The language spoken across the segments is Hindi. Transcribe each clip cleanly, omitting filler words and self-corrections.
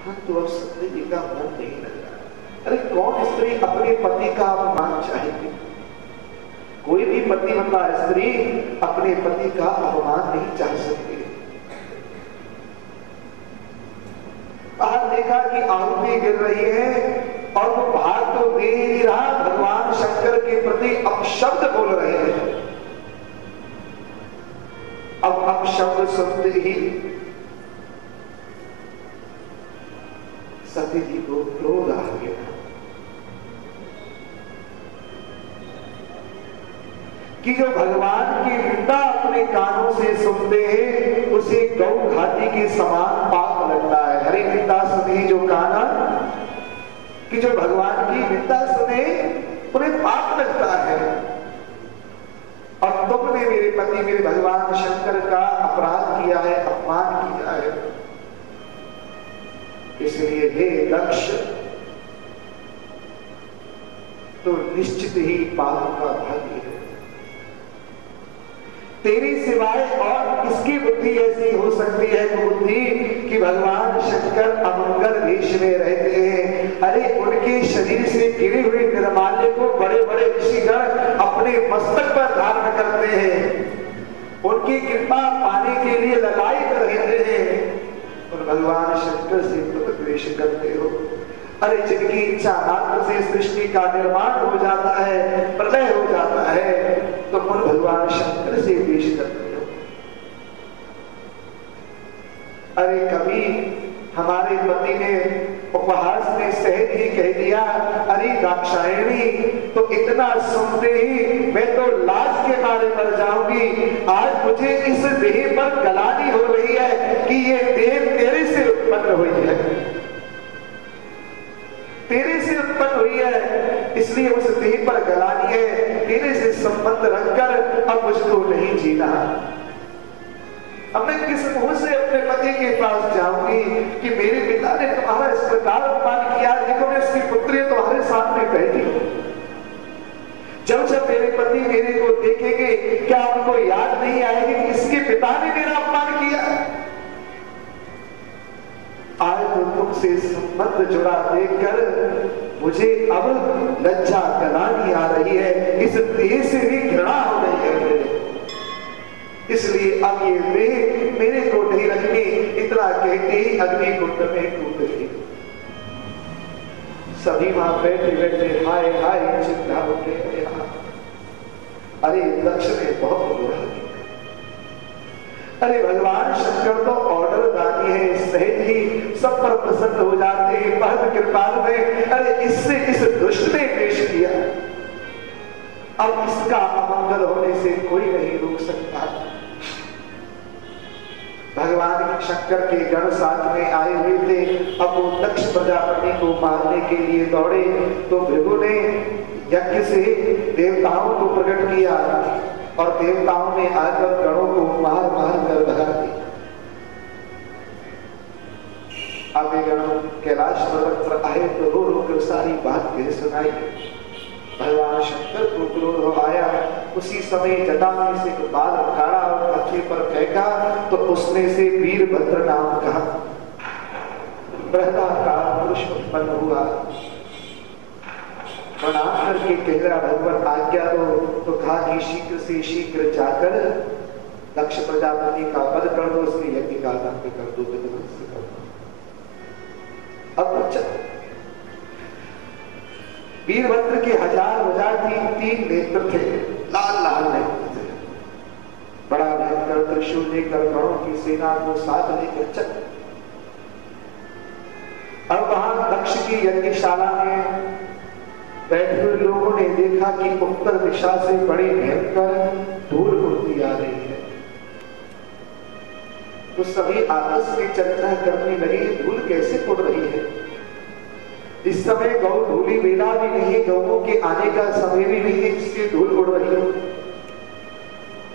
हाँ तो अब सत्य जी का मन नहीं लग रहा। अरे कौन स्त्री अपने पति का अपमान चाहेगी? कोई भी पतिव्रता स्त्री अपने पति का अपमान नहीं चाह सकती। बाहर देखा कि आहुति गिर रही है और वो भाग तो दे ही नहीं रहा, भगवान शंकर के प्रति अपशब्द बोल रहे हैं। अब अपशब्द सुनते ही सती जी को क्रोध आ गया कि जो भगवान की निंदा अपने कानों से सुनते हैं उसे गौ घाटी के समान पाप लगता है। हरी निंदा सुनी जो काना, कि जो भगवान की निंदा सुने उन्हें पाप लगता है। और तुमने मेरे पति मेरे भगवान शंकर का अपराध किया है, अपमान किया है, इसलिए हे दक्ष तो निश्चित ही पाप का भागी है। तेरी सिवाय और किसकी बुद्धि ऐसी हो सकती है बुद्धि कि भगवान शंकर अमंगल वेश में रहते हैं। अरे उनके शरीर से गिरे हुए निर्माल्य को बड़े बड़े ऋषिगण अपने मस्तक पर धारण करते हैं, उनकी कृपा पाने के लिए लगाई कर रहते हैं, और भगवान शंकर से तुम द्वेष करते हो। अरे जिनकी इच्छा मात्र से सृष्टि का निर्माण हो जाता है, प्रलय हो जाता है, तो तुम भगवान शंकर से द्वेष करते हो। अरे कभी हमारे पति ने उपहास में सहज ही कह दिया, अरे दाक्षायणी तो इतना सुनते ही मैं तो लाज के मारे मर जाऊंगी। आज मुझे इस देह पर गलानी हो रही है कि ये देह तेरे से उत्पन्न हुई है, तेरे से उत्पन्न हुई है, इसलिए उस देह पर गलानी है। तेरे से संबंध रखकर अब मुझको नहीं जीना। अब मैं किस मुंह से अपने पति के पास जाऊंगी कि मेरे पिता ने तुम्हारा इस प्रकार अपमान किया, देखो मैं उसकी पुत्री तुम्हारे सामने बैठी हूं। जब जब मेरे पति मेरे को देखेंगे क्या उनको याद नहीं आएगी कि इसके पिता ने मेरा अपमान किया? आज तो तुमसे संबंध जुड़ा देखकर मुझे अब लज्जा गलानी आ रही है, इस देह से भी घृणा हो रही है मेरे। इसलिए अब ये देह मेरे को नहीं रखनी। इतना कहते ही अग्नि कुंड में कूद गई। सभी वहां बैठे बैठे हाय हाय चिंता उठे। अरे दक्ष ने बहुत बुरा किया। अरे भगवान शंकर तो ऑर्डर दानी है, सहज ही सब पर प्रसन्न हो जाते हैं, परम कृपालु है। अरे इससे इस दुष्ट ने पेश किया, अब इसका अमंगल होने से कोई नहीं रोक सकता। भगवान शंकर के गण साथ में आए हुए थे। अब वो दक्ष प्रजापति को मारने के लिए दौड़े तो भृगु ने यज्ञ से देवताओं को प्रकट किया और देवताओं ने आकर गणों को मार मार कर भगा दिया। अब ये गण कैलाश पर्वत पर आए तो रो रो कर सारी बात कह सुनाई। भगवान शंकर को क्रोध हो आया। उसी समय जटा में से बाल उखाड़ा और पृथ्वी पर फेंका तो उसमें से वीरभद्र नाम का बृहदाकार पुरुष उत्पन्न हुआ। प्रणाम करके कह रहा भगवान आज्ञा दो, तो कहा कि शीघ्र से शीघ्र जाकर दक्ष प्रजापति का वध कर दो, उसके यज्ञ का दंड कर दो, विध्वंस कर दो। अब वीरभद्र के हजार भुजा की 3 नेत्र थे, लाल लाल नेत्र थे। बड़ा भयंकर त्रिशूल लेकर गणों की सेना को साथ लेकर चल। अब वहां दक्ष की यज्ञशाला में बैठे हुए लोगों ने देखा कि उत्तर दिशा से बड़ी भयंकर धूल उड़ती आ रही है। तो सभी आपस में चर्चा करने लगे, धूल कैसे उड़ रही है? इस समय गौ धूली बेला भी नहीं है, गौओं के आने का समय भी नहीं है जिससे धूल उड़ रही हो,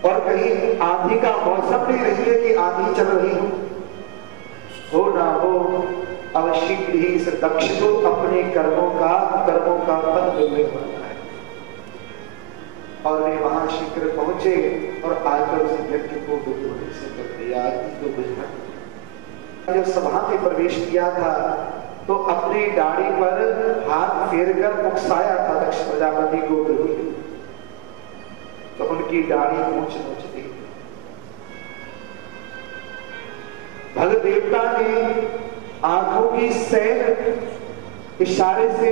और कहीं आंधी का मौसम भी नहीं है कि आंधी चल रही हो ना हो। अवश्य ही इस दक्ष को अपने कर्मों का फल मिलने वाला है। और वे वहां शीघ्र पहुंचे और आकर उस व्यक्ति को विद्रोह से कर दिया। तो बुझा जब सभा में प्रवेश किया था तो अपनी दाढ़ी पर हाथ फेरकर उकसाया था दक्ष प्रजापति को, तो उनकी दाढ़ी नोच नोच दी। भगत देवता ने आंखों की सैन इशारे से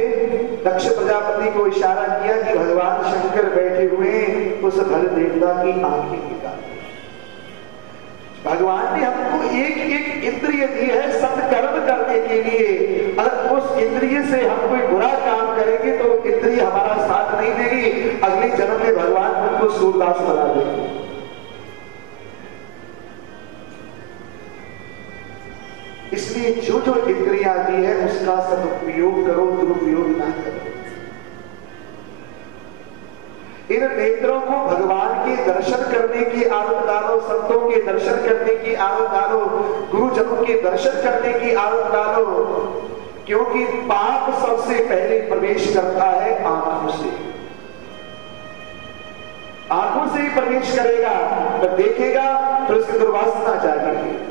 दक्ष प्रजापति को इशारा किया कि भगवान शंकर बैठे हुए उस भगत देवता की आंखें निकाल। भगवान ने हमको एक एक इंद्रिय दी है सत्कर्म करने के लिए। अगर उस इंद्रिय से हम कोई बुरा काम करेंगे तो इंद्रिय हमारा साथ नहीं देगी, अगले जन्म में भगवान हमको सूरदास बना देंगे। इसलिए जो जो इंद्रियां दी है उसका सदुपयोग करो, दुरुपयोग ना करो। इन नेत्रों को भगवान के दर्शन करने की आदत डालो, संतों के दर्शन करने की आदत डालो, गुरुजनों के दर्शन करने की आदत डालो, क्योंकि पाप सबसे पहले प्रवेश करता है आंखों से। आंखों से ही प्रवेश करेगा, तो देखेगा तो उसकी दुर्वासना जाएगी।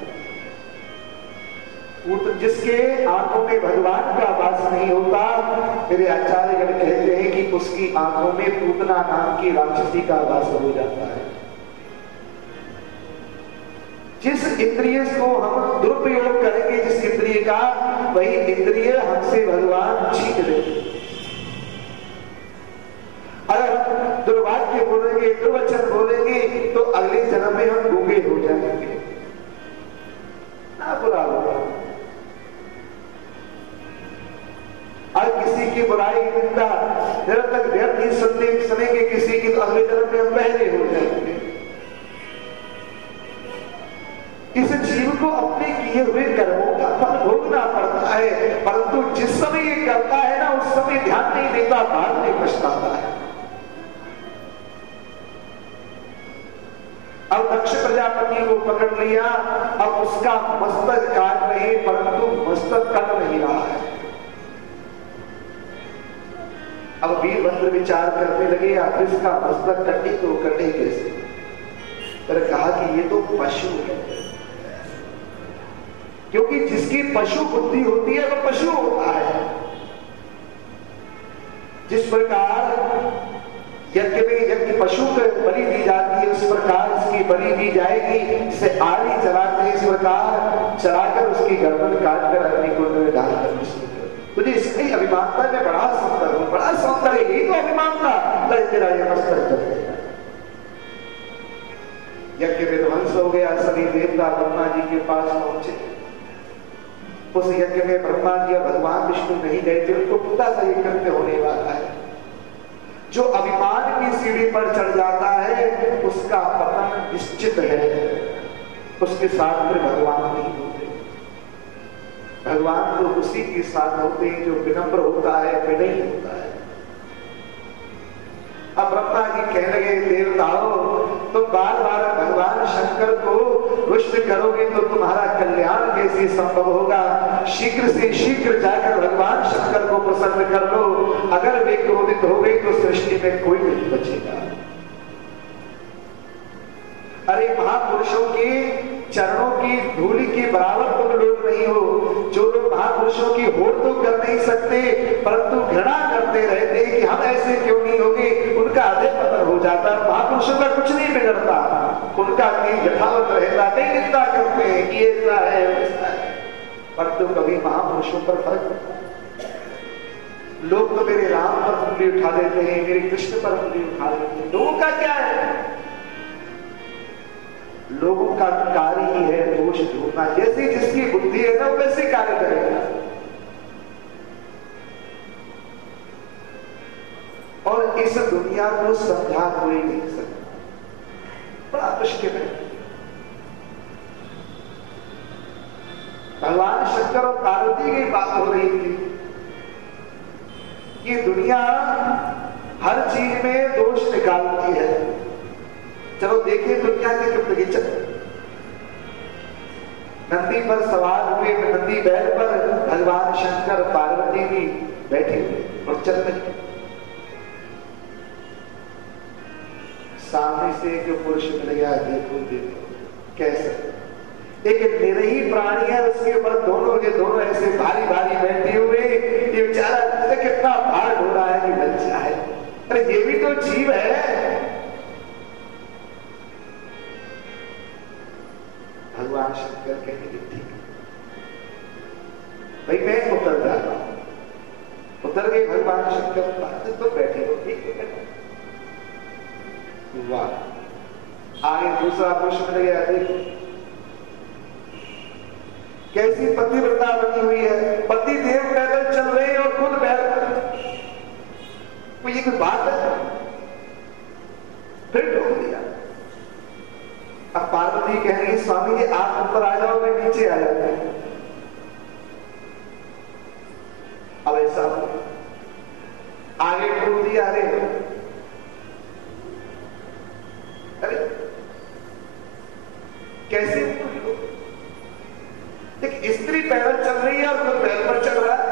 जिसके आंखों में भगवान का वास नहीं होता, मेरे आचार्यगण कहते हैं कि उसकी आंखों में पूतना नाम की राक्षसी का वास हो जाता है। जिस इंद्रिय को हम दुरुपयोग करेंगे, जिस इंद्रिय का, वही इंद्रिय हमसे भगवान छीन लेंगे। अगर हम दुर्वाक्य बोलेंगे, दुर्वचन बोलेंगे, तो अगले जन्म में हम गूंगे हो जाएंगे। ना बुरा होगा। और किसी की बुराई निंदा निरंतर व्यर्थ ही सुनेंगे किसी की, तो अगले जन्म में हम बहरे हो जाएंगे। इस जीव को अपने किए हुए कर्मों का फल भोगना पड़ता है, परंतु जिस समय ये करता है ना, उस समय ध्यान नहीं देता, बाद में पछताता है। अब दक्ष प्रजापति को पकड़ लिया, अब उसका मस्तक काट रहे, परंतु मस्तक कट नहीं रहा है। अब वीरभद्र विचार करने लगे, आप इसका मस्तक कटे तो कटे कैसे? पर कहा कि ये तो पशु है, क्योंकि जिसकी पशु बुद्धि होती है वो पशु होता है। जिस प्रकार यज्ञ में यज्ञ पशु को बलि दी जाती है, उस प्रकार इसकी बलि दी जाएगी। इसे आरी चलाते हैं, इस प्रकार चलाकर उसकी गर्दन काटकर अग्नि कुंड में डालकर तुझे इसकी अभिमानता में बड़ा सुंदर हूं, बड़ा सौंदर्य, यही तो अभिमानता, तेरा ये मस्तक कर देगा। यज्ञ विध्वंस हो गया, सभी देवता ब्रह्मा जी के पास पहुंचे। उस यज्ञ में ब्रह्मा जी और भगवान विष्णु नहीं गए थे, उनको पता था ये कृत्य होने वाला है। जो अभिमान की सीढ़ी पर चढ़ जाता है उसका पतन निश्चित है, उसके साथ फिर भगवान नहीं होते। भगवान तो उसी के साथ होते हैं जो विनम्र होता है, विनयी होता है। अब ब्रह्मा जी कहने लगे, देवताओं तुम बार बार भगवान शंकर को रुष्ट करोगे तो तुम्हारा कल्याण कैसे संभव होगा? शीघ्र से शीघ्र जाकर भगवान शंकर को प्रसन्न कर लो। अगर वे क्रोधित हो गए तो सृष्टि में कोई नहीं बचेगा। अरे महापुरुषों के चरणों की धूलि के बराबर तुम लोग नहीं हो। जो लोग महापुरुषों की होड़ तो कर नहीं सकते, परंतु घृणा करते रहते कि हम ऐसे क्यों नहीं होंगे, उनका हृदय पतन हो जाता है। महापुरुषों का कुछ नहीं बिगड़ता, उनका यथावत रहता, नहीं निंदा करते हैं कि ऐसा है वैसा है, परंतु कभी महापुरुषों पर फर्क पड़ता है। लोग तो मेरे राम पर उंगली उठा देते हैं, मेरे कृष्ण पर उंगली उठा देते हैं। लोगों का क्या है? लोगों का कार्य ही है दोष ढूंढना। जैसी जिसकी बुद्धि है ना, वैसे कार्य करेगा। और इस दुनिया को समझा कोई नहीं सकता, बड़ा मुश्किल है। भगवान शंकर और पार्वती की बात हो रही थी। ये दुनिया हर चीज में दोष निकालती है। चलो देखिए दुनिया के कितने चक्र। नंदी पर सवार हुए, नंदी बैल पर भगवान शंकर पार्वती भी बैठे हुए और चल रहे। सामने से एक पुरुष मिल गया, देखो देखो कैसे एक निरही प्राणी है, उसके ऊपर दोनों के दोनों ऐसे भारी भारी बैठे हुए, ये बेचारा कितना भार ढो रहा है कि बच्चा है। अरे ये भी तो जीव है। भगवान शंकर कहने ठीक भाई मैं उतर जा रहा हूं। उतर गए भगवान शंकर, तो बैठे हो ठीक है। वाह, आगे दूसरा प्रश्न लग गया। देखो कैसी पतिव्रता बनी हुई है, पति देव पैदल चल रहे हैं और खुद बैठ ये कोई बात है? फिर रोक दिया। अब पार्वती कह रही स्वामी जी आप ऊपर आ जाओ, मैं नीचे आ जाता हूं। अब ऐसा आगे खोल दिया। अरे कैसे एक स्त्री पैदल चल रही है और खुद बैल पर चल रहा है,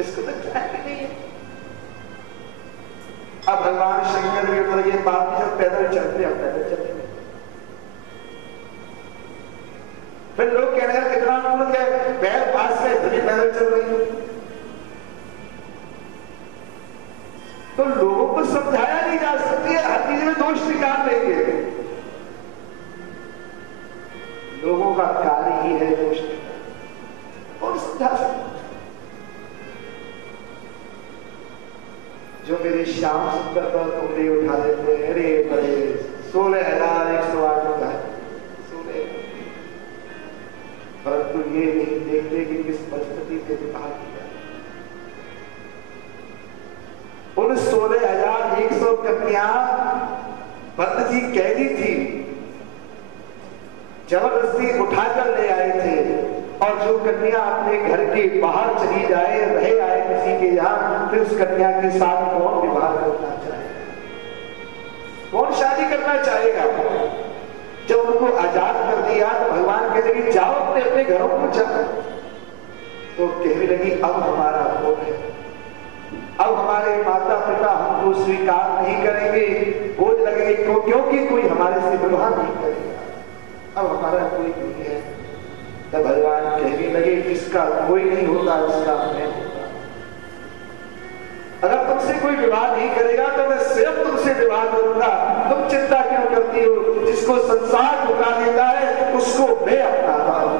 इसको तो क्या नहीं है। अब भगवान शंकर के ऊपर ये बात जब पैदल चलते हैं, पैदल चलते हैं, फिर लोग कहने लगे कितना मूर्ख है, बैल पास में धनी पैदल चल रही है। तो लोगों को समझाया नहीं जा सकती है, हर चीज में दोष निकाल लेंगे। लोगों का कार्य ही है दोष और समझा सकते। जो मेरे श्याम सुंदर पर उंगली उठा देते हैं, अरे बड़े 16,108 होता है 16, परंतु ये नहीं देखते कि किस परिस्थिति से विवाह किया। उन 16,100 कन्या भक्त जी कैदी थी, जबरदस्ती उठाकर ले आए थे। और जो कन्या अपने घर के बाहर चली जाए, रह आए किसी के यहाँ, फिर उस कन्या के साथ कौन विवाह करना चाहेगा, कौन शादी करना चाहेगा? जब उनको आजाद कर दिया तो भगवान कहने लगे जाओ अपने अपने घरों को जाओ। तो कहने लगी अब हमारा भोग है, अब हमारे माता पिता हमको स्वीकार नहीं करेंगे, बोझ लगेंगे क्योंकि कोई हमारे से विवाह नहीं करेगा, अब हमारा कोई नहीं है। तब भगवान कहने लगे जिसका कोई नहीं होता उसका मैं होता। अगर तुमसे कोई विवाह नहीं करेगा तो मैं स्वयं तुमसे विवाह करूंगा, तुम चिंता क्यों करती हो? जिसको संसार झुका देता है उसको मैं अपनाता हूं,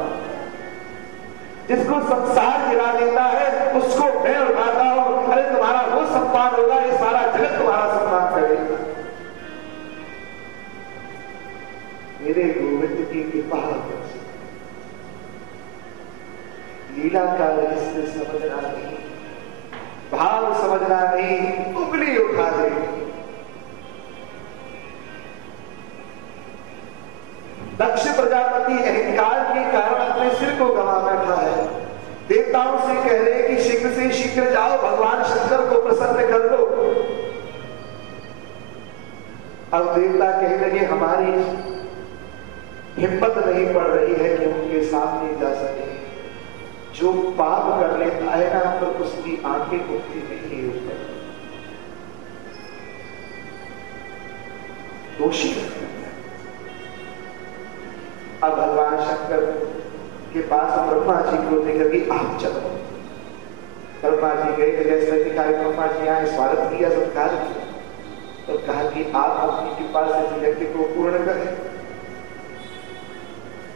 जिसको संसार गिरा देता है उसको मैं उठाता हूं। अरे तुम्हारा वो सम्मान होगा, ये सारा जगत तुम्हारा सम्मान करेगा। मेरे गोविंद की कृपा, लीला का रहस्य समझना नहीं, भाव समझना नहीं, उंगली उठा दे। दक्ष प्रजापति अहंकार के कारण अपने सिर को गंवा बैठा है। देवताओं से कह रहे कि शीघ्र से शीघ्र जाओ, भगवान शंकर को प्रसन्न कर लो। अब देवता कहने लगे हमारी हिम्मत नहीं पड़ रही है कि उनके सामने जा सके। जो पाप कर लेता है ना, तो उसकी आंखें खुलती नहीं है, दोषी है। अब भगवान शंकर के पास ब्रह्मा जी को लेकर के आप चलो। ब्रह्मा जी गए, जैसे ब्रह्मा जी आए, स्वागत किया, सत्कार किया, तो कहा कि आप अपनी कृपा से यज्ञ को पूर्ण करें।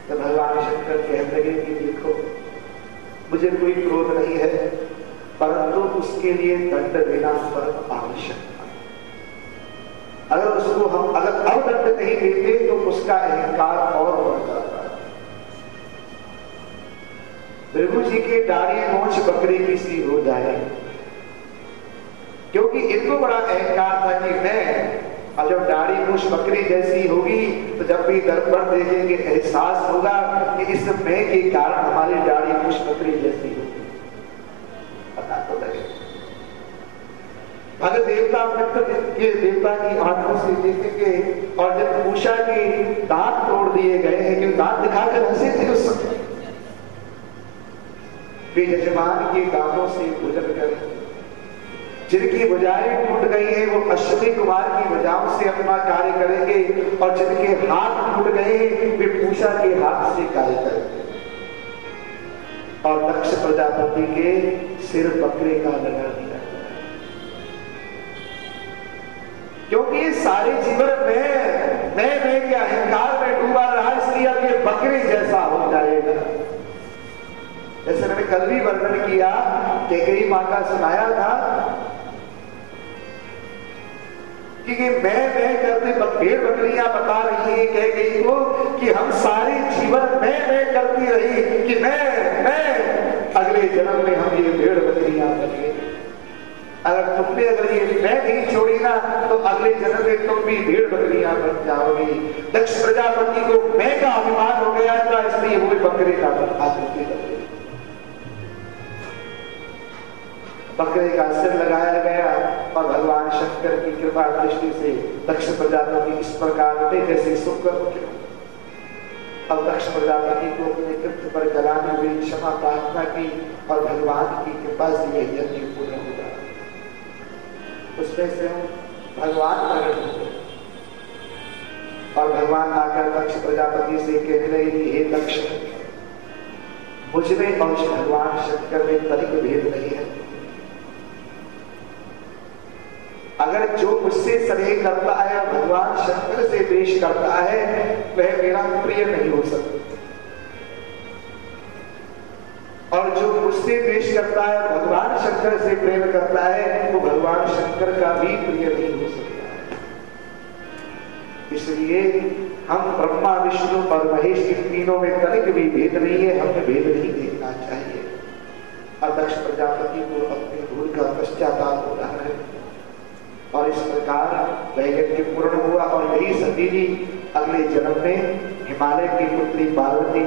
तो भगवान शंकर कहने लगे कि देखो मुझे कोई क्रोध नहीं है, परंतु उसके लिए दंड देना परम आवश्यक था। अगर उसको हम अगर अब दंड नहीं देते तो उसका अहंकार और बढ़ जाता है। भृगु जी की दाढ़ी मूंछ बकरी की सी हो जाए, क्योंकि इनको बड़ा अहंकार था कि मैं, और जब दाढ़ी मूंछ बकरी जैसी होगी तो जब भी दर्पण देखेंगे एहसास होगा कि इस मैं के कारण हमारी दाढ़ी मूंछ बकरी जैसी होगी, पता तो लगे। अगर देवता ये देवता की आंखों से देखेंगे, और जब उषा के दांत तोड़ दिए गए हैं, क्योंकि दांत दिखाकर हंसे थे उस समय, वे यजमान के दांतों से भोजन करें, जिनकी भुजाएं टूट गई हैं वो अश्विनी कुमार की भुजाओं से अपना कार्य करेंगे, और जिनके हाथ टूट गए वे पूषा के हाथ से कार्य करेंगे। और दक्ष प्रजापति के सिर बकरे का लगा दिया, क्योंकि ये सारे जीवन में मैं के अहंकार में डूबा रहा, इसलिए अब ये बकरे जैसा हो जाएगा। जैसे मैंने कल भी वर्णन किया, कैकेयी मां का सुनाया था कि मैं करते भेड़ बकरियां बता रही है कैकेयी को कि हम सारे जीवन मैं करती रही कि मैं अगले जन्म में हम ये भेड़ बकरियां बनेंगे। अगर ये मैं नहीं छोड़ी ना तो अगले जन्म में तुम भी भेड़ बकरियां बन जाओगी। दक्ष प्रजापति को मैं का अभिमान हो गया था, इसलिए वो बकरे का बकरे का सिर लगाया गया, और भगवान शंकर की कृपा दृष्टि से दक्ष प्रजापति इस प्रकार उठे जैसे शुक्र उठे। अब दक्ष प्रजापति को अपने कृत्य पर जलाने हुए क्षमा प्रार्थना की, और भगवान की कृपा से यह यज्ञ पूर्ण होगा। उसमें से भगवान प्रकट हुए, और भगवान आकर दक्ष प्रजापति से कहने लगे कि हे दक्ष, मुझमें और भगवान शंकर में तनिक भेद नहीं है। अगर जो मुझसे स्नेह करता है भगवान शंकर से द्वेष करता है वह मेरा प्रिय नहीं हो सकता, और जो मुझसे द्वेष करता है भगवान शंकर से प्रेम करता है वो भगवान शंकर का भी प्रिय नहीं हो सकता है। इसलिए हम ब्रह्मा विष्णु और महेश इन तीनों में तनिक भी भेद नहीं है, हमें भेद नहीं देखना चाहिए। और दक्ष प्रजापति को अपनी भूल का पश्चाताप हो रहा है, और इस प्रकार वह यज्ञ पूर्ण हुआ। और यही सती जी अगले जन्म में हिमालय की पुत्री पार्वती